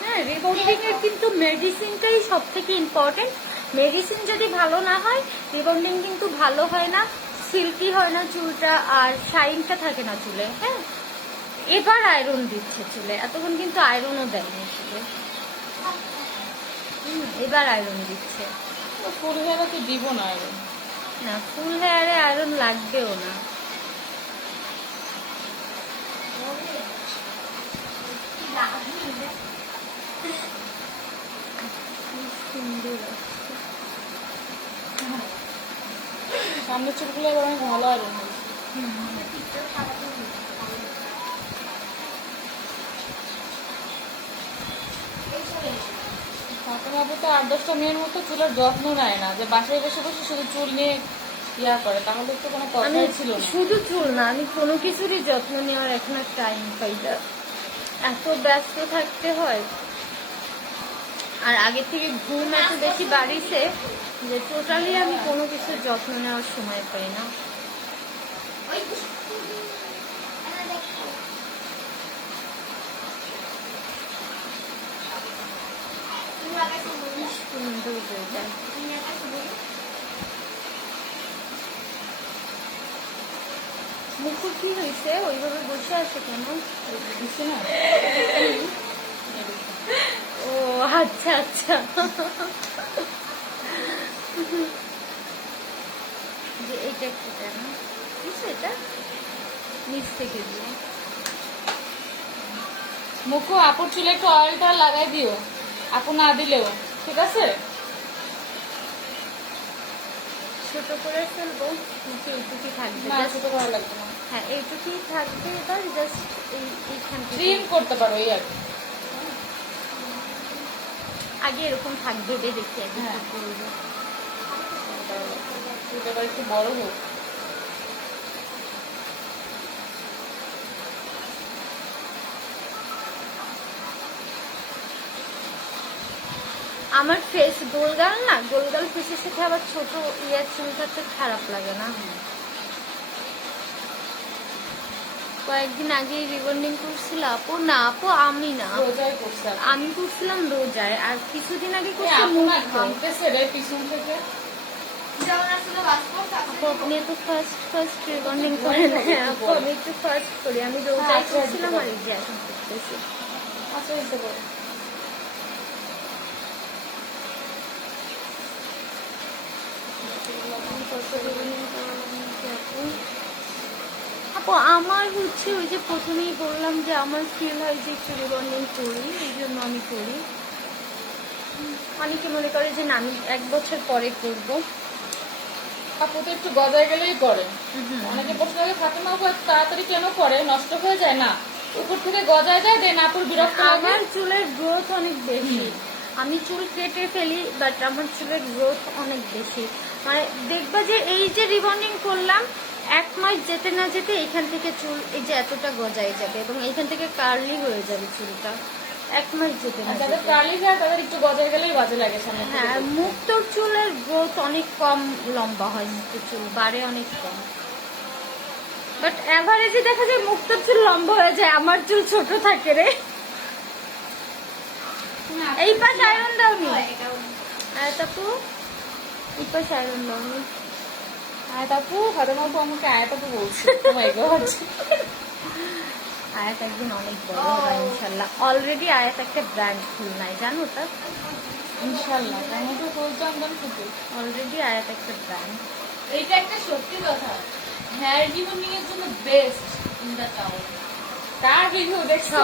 হ্যাঁ রিবন্ডিং এর কিন্তু মেডিসিনটাই সব থেকে ইম্পর্টেন্ট। মেডিসিন যদি ভালো না হয় রিবন্ডিং কিন্তু ভালো হয় না, সিল্কি হয় না চুলটা, আর শাইনটা থাকে না চুলে। হ্যাঁ, এবার আয়রন দিচ্ছে চুলে, এতক্ষণ কিন্তু আয়রনও দেয়নি চুলে। এবার আয়রন দিচ্ছে। ফুল হেয়ারে তো দিব না আয়রন। না, ফুল হেয়ারে আয়রন লাগবেও না। সুন্দর লাগছে। সামনের চুলগুলো এবার অনেক ভালো আয়রন হয়েছে। ফাতেমা আপু তো 8-10টা মেয়ের মতো চুলের যত্ন নেয় না, যে বাসায় বসে বসে শুধু চুল নিয়ে ইয়া করে, তাহলে তো কোনো আমি কথাই ছিল না। শুধু চুল না, আমি কোনো কিছুরই যত্ন নেওয়ার এখন আর টাইম পাই না, এত ব্যস্ত থাকতে হয়। আর আগের থেকে ঘুম এত বেশি বাড়িছে যে টোটালি আমি কোনো কিছুর যত্ন নেওয়ার সময় পাই না। সুন্দর হয়ে মুখু কি হয়েছে, ওইভাবে বসে আছে কেন? দিছি না? ও আচ্ছা আচ্ছা, যে এইটা একটু কেন কিছু, এটা নিচ থেকে দিয়ে মুখো আপুর চুলে একটু অয়েলটা লাগাই দিও, আপু না দিলেও ঠিক আছে। ছোট করে ফেলবো নাকি এইটুকুই থাকবে? না, Just- ছোট করা লাগবে না, হ্যাঁ, এইটুকুই থাকবে। এবার জাস্ট এইখান থেকে ট্রিম করতে পারো এই আর কি। আগে এরকম থাকবে, দেখি আগে হ্যাঁ। কি করবো। চুলটা এবার একটু বড় হোক। আমার ফেস গোলগাল না, গোলগাল ফেসের সাথে আবার ছোট ইয়ার চুল থাকতে খারাপ লাগে না। কয়েকদিন আগে রিবন্ডিং করছিল আপু, না আপু আমি না, রোজাই করছে আপু। আমি করছিলাম রোজায়, আর কিছুদিন আগে এই করছি আপু না মুক্ত। ঘামতেছে রে পিছন থেকে। আপু আপনি তো ফার্স্ট রিবন্ডিং করেন। হ্যাঁ আপু, আমি একটু ফার্স্ট করি, আমি রোজায় আচ্ছা, করছিলাম দিতে আর এই যে এখন করতেছি। আচ্ছা দিতে পারো। আপু আমার হচ্ছে ওই যে প্রথমেই বললাম যে আমার ফিল হয় যে একটু রিবন্ডিং করি, এই জন্য আমি করি। অনেকে মনে করে যে না আমি 1 বছর পরে করবো। আপু তো একটু গজায় গেলেই করে। অনেকে প্রশ্ন করে ফাতেমা আপু এত তাড়াতাড়ি কেন করে, নষ্ট হয়ে যায় না? উপর থেকে গজায় যায়, দেন আপুর বিরক্ত লাগে। আমার চুলের গ্রোথ অনেক বেশি, আমি চুল কেটে ফেলি বাট আমার চুলের গ্রোথ অনেক বেশি। মানে দেখবা যে এই যে রিবন্ডিং করলাম 1 মাস যেতে না যেতে এখান থেকে চুল এই যে এতটা গজায় যাবে এবং এখান থেকে কার্লি হয়ে যাবে চুলটা 1 মাস যেতে না আর যাদের যেতে। কার্লি হেয়ার তাদের একটু গজায় গেলেই বাজে লাগে সামনে থেকে। হ্যাঁ, মুক্তোর চুলের গ্রোথ অনেক কম লম্বা হয়, মুক্তোর চুল বাড়ে অনেক কম। বাট এভারেজে দেখা যায় মুক্তোর চুল লম্বা হয়ে যায়, আমার চুল ছোট থাকে রে। এই পাশ আয়রন দাওনি আয়াতাপু, এই পাশ আয়রন দাওনি। আয়াত আপু, ফাতেমা আপু আমাকে আয়াত আপু বলছে। Oh my God! আয়াত একদিন অনেক বড় হবে ইনশাল্লাহ। অলরেডি আয়াত একটা ব্র্যান্ড খুলনায়, জানো তা? ইনশাল্লাহ আমি তো বলতাম জান ফুটে। অলরেডি আয়াত একটা ব্র্যান্ড। এইটা একটা সত্যি কথা, হেয়ার রিবন্ডিং এর জন্য best in the town. Car review দেখছো?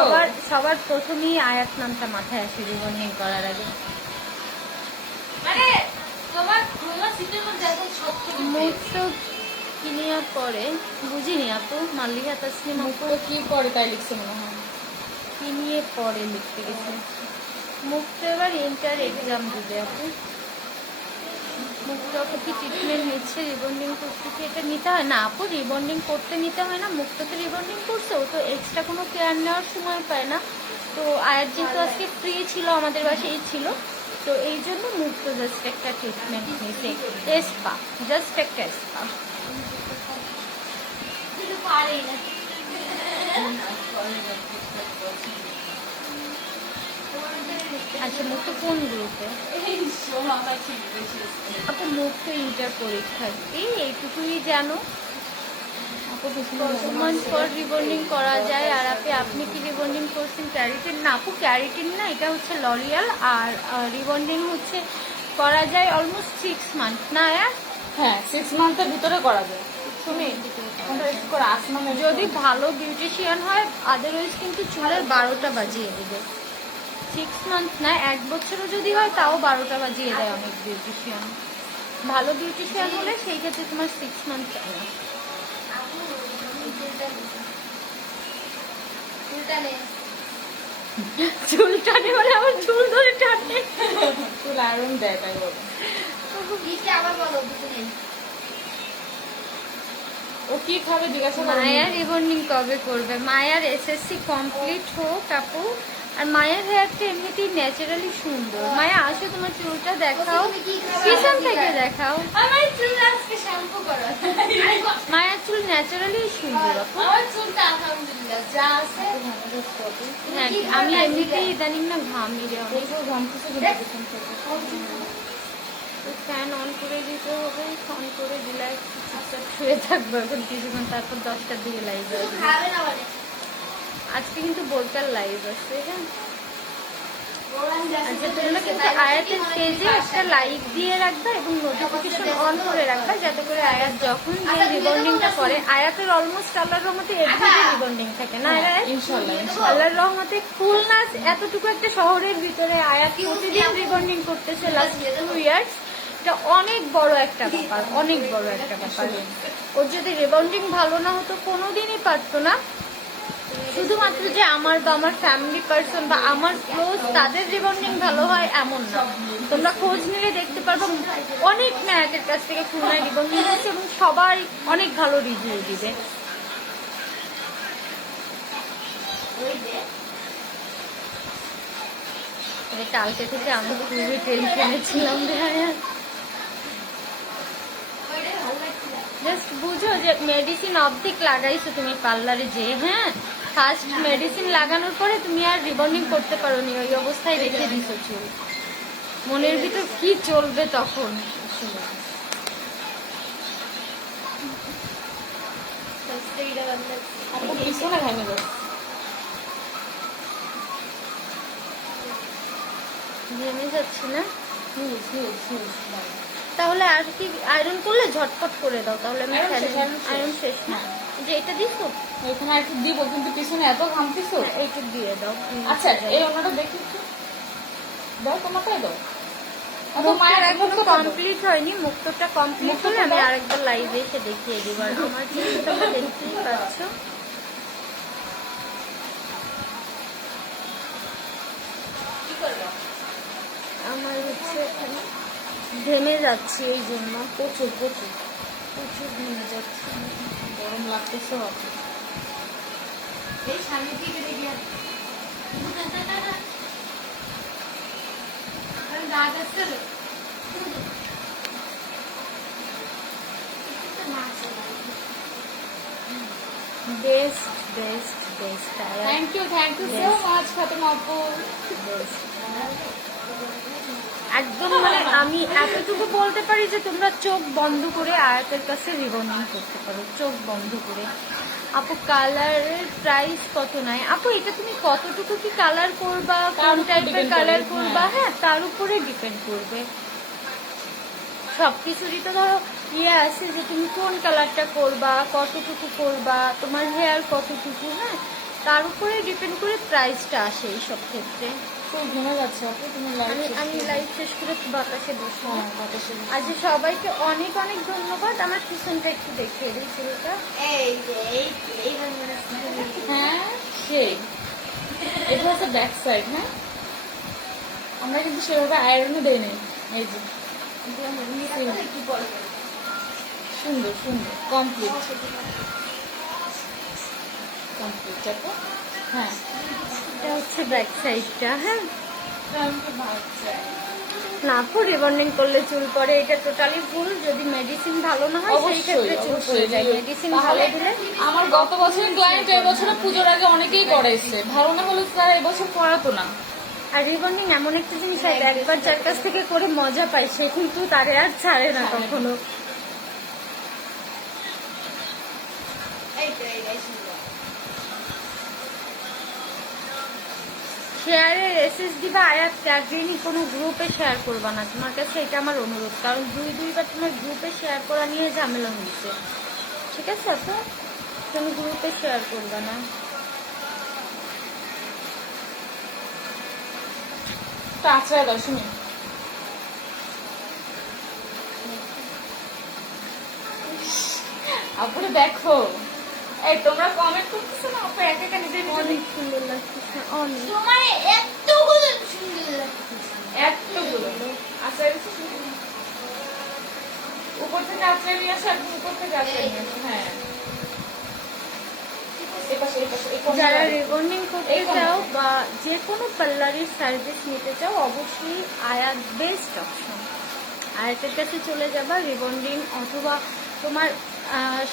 সবার প্রথমেই আয়াত নামটা মাথায় আসে রিবন্ডিং করার আগে। মানে তোমার খোলা সিটের মধ্যে এখন সবথেকে মুক্তো কিনিয়ার পরে বুঝিনি আপু, মাল্লিকা তাসলিম আপু মুক্ত কি করে তাই লিখছে মনে হয়। কিনিয়ে পরে লিখতে গেছে। মুক্তো এবার ইন্টার এক্সাম দিবে আপু। মুক্তো আপু কি ট্রিটমেন্ট নিচ্ছে রিবন্ডিং করতে, কি এটা নিতে হয় না আপু? রিবন্ডিং করতে নিতে হয় না, মুক্তোতে রিবন্ডিং করছে, ও তো এক্সট্রা কোনো কেয়ার নেওয়ার সময় পায় না। তো আয়ার যেহেতু আজকে ফ্রি ছিল, আমাদের বাসায় ছিল, তো এই জন্য মুক্তো জাস্ট একটা ট্রিটমেন্ট নিয়েছে, স্পা, জাস্ট একটা স্পা। আচ্ছা মুখ তো কোন গ্রুপে? আপু মুখ তো ইন্টার পরীক্ষার্থী, এইটুকুই জানো। কত মান্থ পর রিবন্ডিং করা যায়? আর আপনি কি রিবন্ডিং করছেন ক্যারিটিন? না আপু ক্যারিটিন না, এটা হচ্ছে লরিয়াল। আর রিবন্ডিং হচ্ছে করা যায় অলমোস্ট 6 মান্থ না? হ্যাঁ 6 মান্থের ভিতরে করা যায়। তুমি যদি ভালো বিউটিশিয়ান হয় আদারওয়াইজ কিন্তু চুলের 12টা বাজিয়ে দেবে। 6 মান্থ না, 1 বছরও যদি হয় তাও 12টা বাজিয়ে দেয় অনেক বিউটিশিয়ান। ভালো বিউটিশিয়ান হলে সেই ক্ষেত্রে তোমার 6 মান্থ না। চুল টানে মানে আমার চুল ধরে টানে। চুল আয়রন দেয় তাই বলো। ও কি খাবে জিজ্ঞাসা করো। মায়ার রিবন্ডিং কবে করবে? মায়ার এসএসসি কমপ্লিট হোক আপু। আর মায়ের হেয়ারটা এমনিতেই ন্যাচারালি সুন্দর। মায়া আসো, তোমার চুলটা দেখাও, পিছন থেকে দেখাও। আমার চুল আজকে শ্যাম্পু করা। মায়ের চুল ন্যাচারালি সুন্দর আপু। আমার চুলটা আলহামদুলিল্লাহ যা আছে। হ্যাঁ আমি এমনিতেই ইদানিং না ঘামি রে অনেক। ফ্যান অন করে দিতে হবে, অন করে দিলে চুপচাপ শুয়ে থাকবো এখন কিছুক্ষণ, তারপর 10টার দিকে লাইভ আসবে। খাবে না বলে। আজকে কিন্তু বোলকার লাইভ আছে। হ্যাঁ ওরান যাচ্ছে আচ্ছা তোমরা কিন্তু আয়াতের পেজে একটা লাইক দিয়ে রাখবা এবং নোটিফিকেশন অন করে রাখবা, যাতে করে আয়াত যখন যে রিবন্ডিংটা করে, আয়াতের অলমোস্ট আল্লাহর রহমতে এভরিডে রিবন্ডিং থাকে না আয়াত? ইনশাআল্লাহ আল্লাহর রহমতে খুলনা এতটুকু একটা শহরের ভিতরে আয়াত প্রতিদিন রিবন্ডিং করতেছে লাস্ট 2 ইয়ার্স। এটা অনেক বড় একটা ব্যাপার, অনেক বড় একটা ব্যাপার। ওর যদি রিবন্ডিং ভালো না হতো কোনোদিনই পারতো না। শুধুমাত্র যে আমার বা আমার ফ্যামিলি পার্সন বা আমার ক্লোজ তাদের রিবন্ডিং ভালো হয় এমন না। তোমরা খোঁজ নিলে দেখতে পারবো অনেক মেয়েদের কাছ থেকে খুলনায় রিবন্ডিং হচ্ছে এবং সবাই অনেক ভালো রিভিউ দিবে। কালকে থেকে আমি খুবই টেনশনে ছিলাম। জাস্ট বুঝো যে মেডিসিন অবধিক লাগাইছো তুমি পার্লারে, যে হ্যাঁ ফার্স্ট মেডিসিন লাগানোর পরে তুমি আর রিবন্ডিং করতে পারো নি, ওই অবস্থায় রেখে দিছো চুল। মনের ভিতর কি চলবে তখন? পিছনে ঘামে যাচ্ছে। ঘেমে যাচ্ছে না? তাহলে আর কি আয়রন করলে ঝটপট করে দাও, তাহলে আমি আয়রন শেষ না। যে এটা দিছো এখানে একটু দিব, কিন্তু পিছনে এত ঘামতেছো। এইটা দিয়ে দাও। আচ্ছা এই ওনাটা দেখি একটু দাও, তোমারটাই দাও। মায়ের এখনো কমপ্লিট হয়নি, মুক্তটা কমপ্লিট হলে আমি আরেকবার লাইভে এসে দেখিয়ে দিব। আর আমার চুলটা দেখতেই পাচ্ছ আমার হচ্ছে ঘেমে যাচ্ছি, এই জন্য প্রচুর প্রচুর প্রচুর ঘেমে যাচ্ছে। গরম লাগতেছে। এই সামনে থেকে দেখি আর দাগ আছে রে। Best best best thank you so much Fatema আপু। একদম মানে আমি এতটুকু বলতে পারি যে তোমরা চোখ বন্ধ করে আয়াতের কাছে রিবন্ডিং করতে পারো, চোখ বন্ধ করে। আপু কালারের প্রাইস কত নাই? আপু এটা তুমি কতটুকু কি কালার করবা, কোন টাইপের কালার করবা, হ্যাঁ তার উপরে ডিপেন্ড করবে। সবকিছুরই তো ধরো ইয়ে আছে যে তুমি কোন কালারটা করবা, কতটুকু করবা, তোমার হেয়ার কতটুকু, হ্যাঁ তার উপরে ডিপেন্ড করে প্রাইসটা আসে এইসব ক্ষেত্রে। খুব ঘেমে যাচ্ছে আপু, তুমি আমি লাইভ শেষ করে বাতাসে বসবো। বাতাসে আজ সবাইকে অনেক অনেক ধন্যবাদ। আমার পিছনটা একটু দেখিয়ে দিই চুলটা। এই যে এই রঙের হ্যাঁ সেই এটা হচ্ছে ব্যাক সাইড। হ্যাঁ আমরা কিন্তু সেভাবে আয়রনও দেই নাই। এই যে কি বলবো সুন্দর সুন্দর কমপ্লিট কমপ্লিট আপু। হ্যাঁ এটা হচ্ছে ব্যাক সাইডটা। হ্যাঁ আমাকে ভাবছে না আপু রিবন্ডিং করলে চুল পড়ে, এটা টোটালি ভুল। যদি মেডিসিন ভালো না হয় সেই ক্ষেত্রে চুল পড়ে যায়। মেডিসিন ভালো দিলে আমার গত বছরের ক্লায়েন্ট এই বছরে পুজোর আগে অনেকেই করাইছে, ভালো না হলে তারা এবছর করাতো না। আর রিবন্ডিং এমন একটা জিনিস হয়, একবার যার কাছ থেকে করে মজা পায় সে কিন্তু তারে আর ছাড়ে না কখনো। এই তো এই ছিল। শেয়ারের এসএস দিবা আয়াত, একদিনই কোনো গ্রুপে শেয়ার করবা না, তোমার কাছে এটা আমার অনুরোধ, কারণ দুইবার তোমার গ্রুপে শেয়ার করা নিয়ে ঝামেলা হয়েছে, ঠিক আছে? আপু তুমি গ্রুপে শেয়ার করবা না। তো আশ্রয় দাও শুনি। আপুরে দেখো, এই তোমরা কমেন্ট করতেছো না আপু, একা একা নিজে অনেক সুন্দর লাগছে, অনেক। তোমার এতগুলো সুন্দর লাগছে। এতগুলো আশ্রয় দিচ্ছি শুনি। উপর থেকে আশ্রয় নিয়ে আসো, একদম উপর থেকে আশ্রয় নিয়ে আসো। হ্যাঁ এপাশে এপাশে এই কোণে যারা দাঁড়াও। রিবন্ডিং করতে এই কোণে। চাও বা যে কোনো পার্লারের সার্ভিস নিতে চাও, অবশ্যই আয়াত বেস্ট অপশন। আয়াতের কাছে চলে যাবা, রিবন্ডিং অথবা তোমার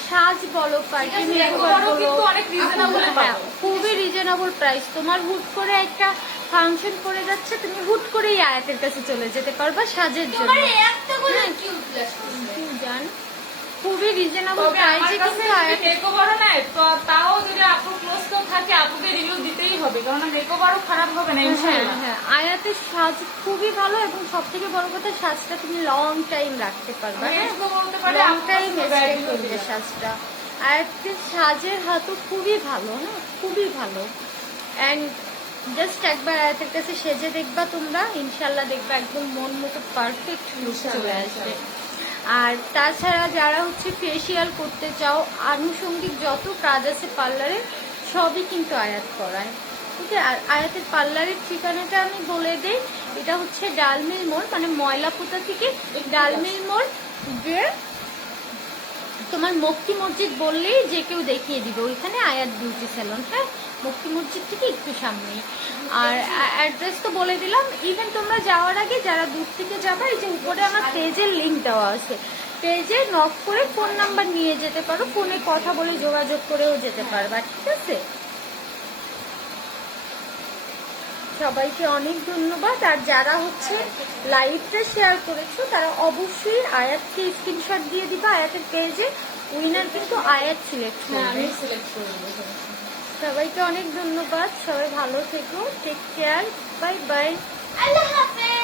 সাজ বলো, পার্টি ঠিক আছে, মেকওভার একেবারেও বলো, কিন্তু অনেক reasonable এ হ্যাঁ, পাবো। খুবই রিজনেবল প্রাইস। তোমার হুট করে একটা ফাংশন করে যাচ্ছে, তুমি হুট করেই আয়াতের কাছে চলে যেতে পারবা সাজের জন্য। তোমার এতগুলো কিউট লাগছে। কি জান, খুবই রিজনেবল তবে আমার প্রাইসে কাছে কিন্তু আয়াত। মেকওভারও নাই তো, তাও যদি আপু ক্লোজ কেউ থাকে আপুকে রিভিউ দিতেই হবে, কারণ মেকওভারও খারাপ হবে না হ্যাঁ ইনশাআল্লাহ। হ্যাঁ, আয়াতের সাজ খুবই ভালো, এবং সব থেকে বড় কথা সাজটা তুমি লং টাইম রাখতে পারবে, আমি হ্যাঁ, এটুকু বলতে পারি লং আপুর টাইম কাছে স্টে value করবে দিলাম। সাজটা। আয়াতের সাজের হাতও খুবই ভালো, হ্যাঁ খুবই ভালো। অ্যান্ড জাস্ট একবার আয়াতের কাছে সেজে দেখবা তোমরা, ইনশাল্লাহ দেখবা একদম মন মতো পারফেক্ট লুক চলে আসবে। আর তাছাড়া যারা হচ্ছে ফেসিয়াল করতে চাও, আনুষঙ্গিক যত কাজ আছে পার্লারে সবই কিন্তু আয়াত করায়, ঠিক আছে? আর আয়াতের পার্লারের ঠিকানাটা আমি বলে দিই, এটা হচ্ছে ডালমিল মোড়, মানে ময়লাপোতা থেকে ডালমিল মোড় যে তোমার মক্কি মসজিদ বললেই যে কেউ দেখিয়ে দিবে, ওইখানে আয়াত বিউটি স্যালন, হ্যাঁ মক্কি মসজিদ থেকে একটু সামনেই। আর অ্যাড্রেস তো বলে দিলাম। ইভেন তোমরা যাওয়ার আগে যারা দূর থেকে যাবে, এই যে উপরে আমার পেজের লিঙ্ক দেওয়া আছে, পেজে নক করে ফোন নাম্বার নিয়ে যেতে পারো, ফোনে কথা বলে যোগাযোগ করেও যেতে পারবা, ঠিক আছে? সবাইকে অনেক ধন্যবাদ। আর যারা হচ্ছে লাইভটা শেয়ার করেছো তারা অবশ্যই আয়াতকে স্ক্রিনশট দিয়ে দিবা, আয়াতের পেজে উইনার কিন্তু আয়াত সিলেক্ট হ্যাঁ করবে। আমি সিলেক্ট করে দেবো। সবাইকে অনেক ধন্যবাদ, সবাই ভালো থেকো, টেক কেয়ার, বাই বাই। আল্লাহ হাফেজ।